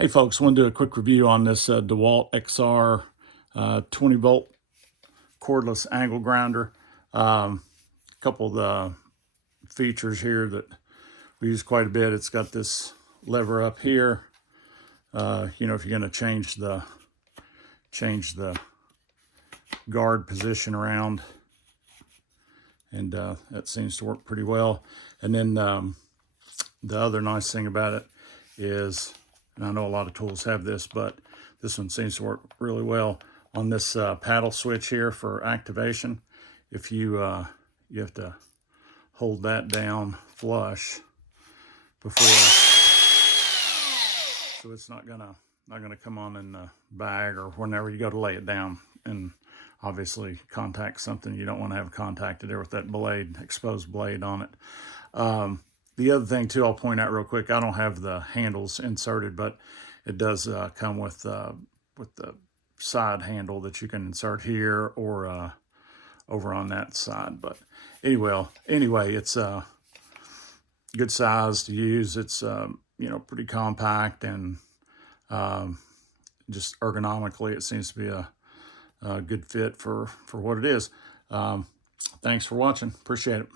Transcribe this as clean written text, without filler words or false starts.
Hey folks, I want to do a quick review on this DeWalt XR 20 volt cordless angle grinder. A couple of the features here that we use quite a bit. It's got this lever up here. If you're going to change the guard position around, and that seems to work pretty well. And then the other nice thing about it is, and I know a lot of tools have this, but this one seems to work really well on this paddle switch here for activation. If you have to hold that down flush before, so it's not gonna come on in the bag or whenever you go to lay it down, and obviously contact something you don't want to have contacted there with that blade, exposed blade on it. The other thing too, I'll point out real quick, I don't have the handles inserted, but it does come with the side handle that you can insert here or over on that side. But anyway, it's good size to use. It's pretty compact, and just ergonomically, it seems to be a good fit for what it is. Thanks for watching. Appreciate it.